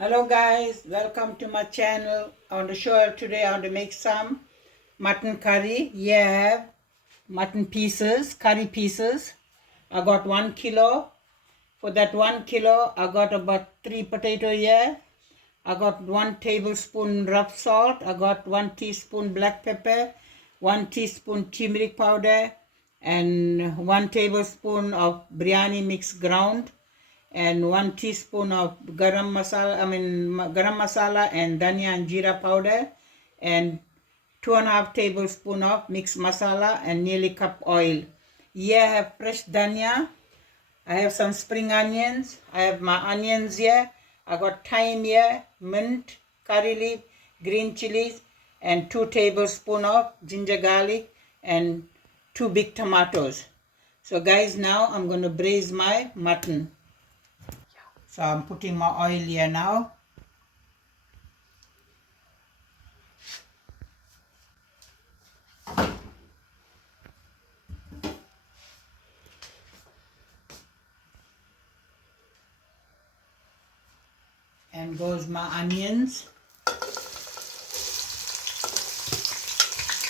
Hello guys, welcome to my channel. I want to show you today I want to make some mutton curry. Here I have mutton pieces, curry pieces. I got 1 kilo. For that 1 kilo, I got about 3 potato here. I got 1 tablespoon rough salt. I got 1 teaspoon black pepper, 1 teaspoon turmeric powder, and 1 tablespoon of biryani mix ground, and 1 teaspoon of garam masala and dhania and jeera powder, and 2.5 tablespoon of mixed masala, and nearly cup oil. Here I have fresh dhania. I have some spring onions. I have my onions here. I got thyme here, mint, curry leaf, green chilies, and 2 tablespoons of ginger garlic, and 2 big tomatoes. So guys, now I'm going to braise my mutton. So I'm putting my oil here now. And goes my onions,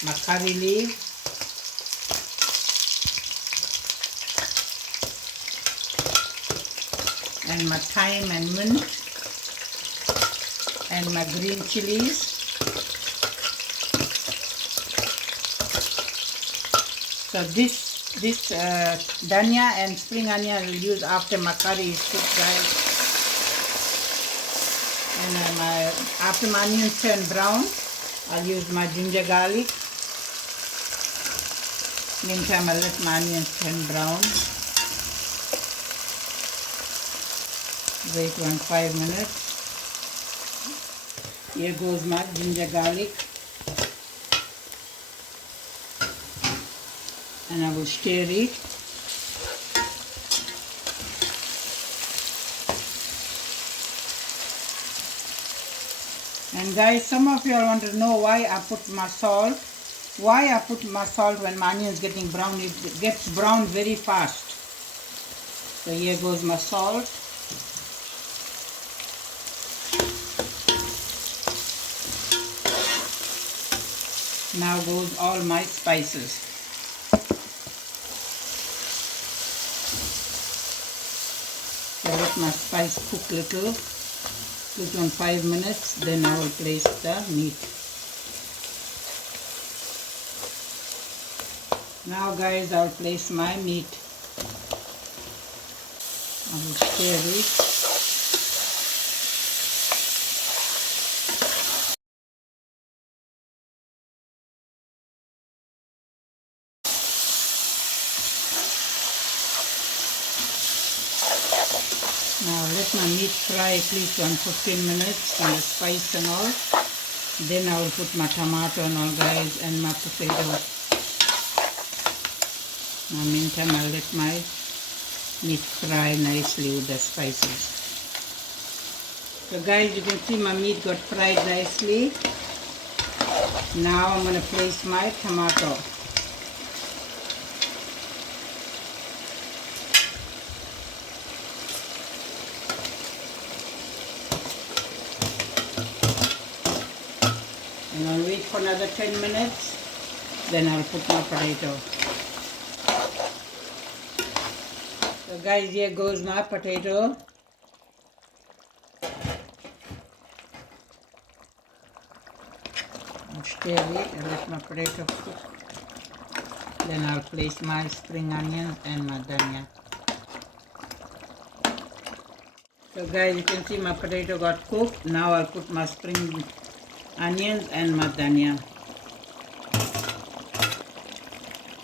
my curry leaf, and my thyme and mint, and my green chilies. So this dhania and spring onion I will use after my curry is cooked, guys. And after my onions turn brown, I'll use my ginger garlic. Meantime, I'll let my onions turn brown. Wait 5 minutes. Here goes my ginger garlic. And I will stir it. And guys, some of you want to know why I put my salt. Why I put my salt when my onion is getting brown. It gets brown very fast. So here goes my salt. Now goes all my spices. So let my spice cook little. Cook on 5 minutes, then I will place the meat. Now guys, I will place my meat. I will stir it. Now let my meat fry at least 15 minutes on the spice and all. Then I will put my tomato and all, guys, and my potato. Now meantime I'll let my meat fry nicely with the spices. So guys, you can see my meat got fried nicely. Now I'm going to place my tomato. And I'll wait for another 10 minutes, then I'll put my potato. So guys, here goes my potato. I'll stir it and let my potato cook. Then I'll place my spring onions and my dhania. So guys, you can see my potato got cooked. Now I'll put my spring onions and my dhania.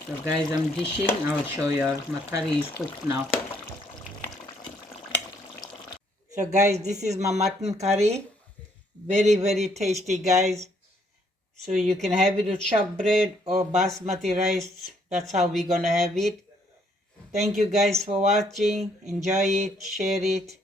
So guys, I'm dishing. I'll show you all. My curry is cooked now. So guys, this is my mutton curry. Very tasty, guys. So you can have it with chopped bread or basmati rice. That's how we're gonna have it. Thank you guys for watching. Enjoy it, share it.